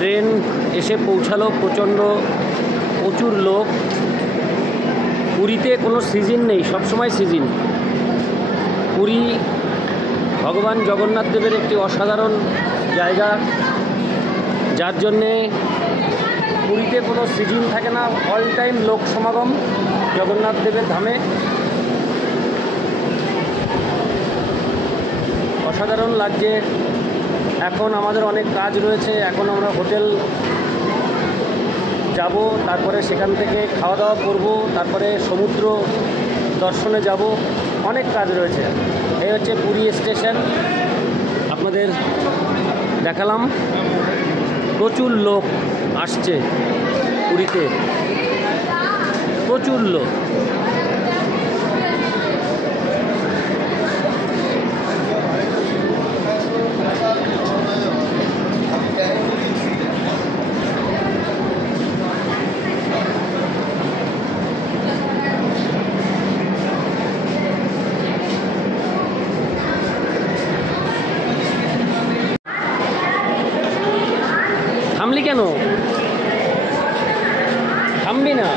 ট্রেন এসে পৌঁছালো, প্রচুর লোক। পুরীতে কোনো সিজন নেই, সবসময় সিজন। পুরী ভগবান জগন্নাথ দেবের একটি অসাধারণ জায়গা, যার জন্যে পুরীতে কোনো সিজন থাকে না, অল টাইম লোক সমাগম জগন্নাথ দেবের ধামে। অসাধারণ লাগছে। এখন আমাদের অনেক কাজ রয়েছে, এখন আমরা হোটেল যাব, তারপরে সেখান থেকে খাওয়া দাওয়া করব, তারপরে সমুদ্র দর্শনে যাব, অনেক কাজ রয়েছে। এই হচ্ছে পুরী স্টেশন, আপনাদের দেখালাম। প্রচুর লোক আসছে পুরীতে, প্রচুর লোক। থামলি কেন? থামবি না?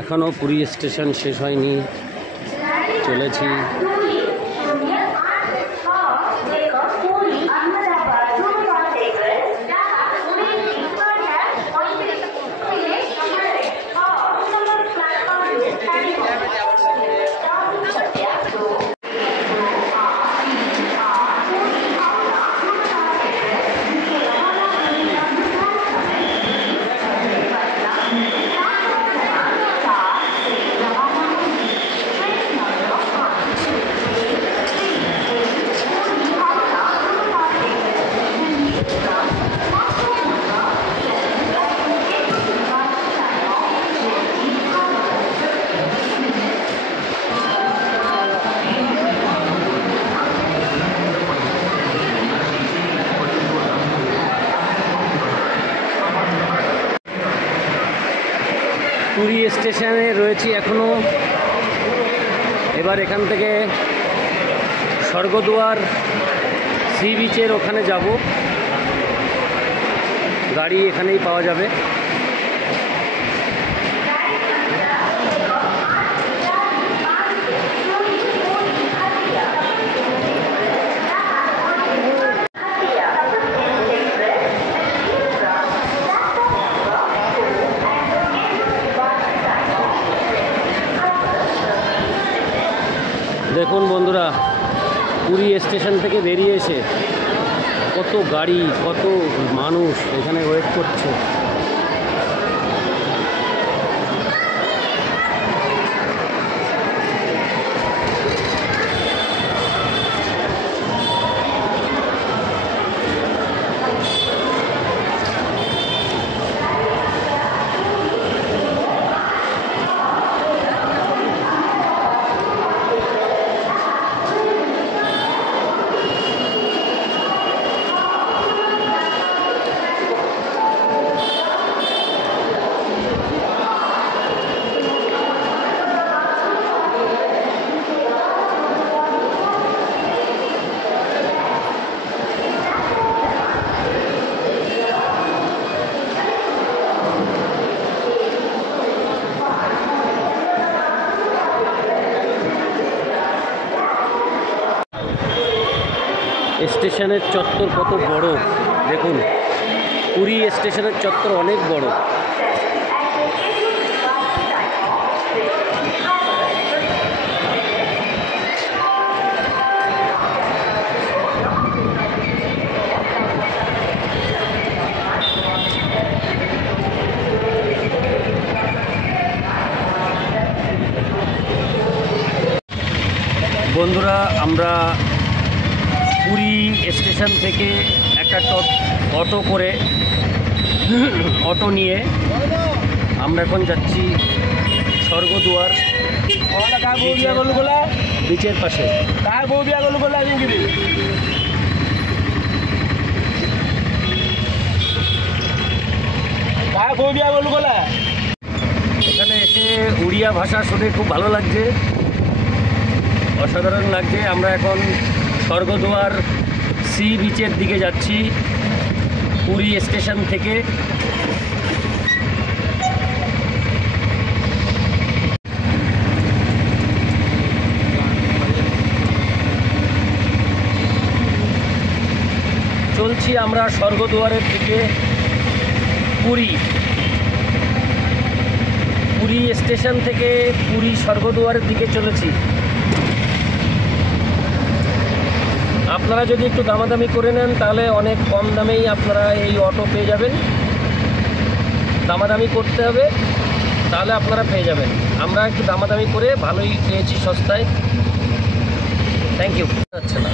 এখনও পুরী স্টেশন শেষ হয়নি, চলেছি। পুরী স্টেশনে রয়েছি এখনও। এবার এখান থেকে স্বর্গদুয়ার সি বিচের ওখানে যাব, গাড়ি এখানেই পাওয়া যাবে। দেখুন বন্ধুরা, পুরী স্টেশন থেকে বেরিয়ে এসে কত গাড়ি, কত মানুষ এখানে ওয়েট করছে। স্টেশনের চত্বর কত বড় দেখুন, পুরী স্টেশনের চত্বর অনেক বড়। বন্ধুরা, আমরা পুরী স্টেশন থেকে একটা অটো নিয়ে আমরা এখন যাচ্ছি স্বর্গদুয়ার বিচের পাশে। এখানে এসে উড়িয়া ভাষা শুনে খুব ভালো লাগছে, অসাধারণ লাগছে। আমরা এখন স্বর্গদুয়ার সি বিচের দিকে যাচ্ছি পুরী স্টেশন থেকে। চলছি আমরা স্বর্গদুয়ারের দিকে পুরী স্টেশন থেকে পুরী স্বর্গদুয়ারের দিকে চলেছি। আপনারা যদি একটু দামাদামি করে নেন তাহলে অনেক কম দামেই আপনারা এই অটো পেয়ে যাবেন। দামাদামি করতে হবে, তাহলে আপনারা পেয়ে যাবেন। আমরা একটু দামাদামি করে ভালোই পেয়েছি, সস্তায়। Thank you. আচ্ছা না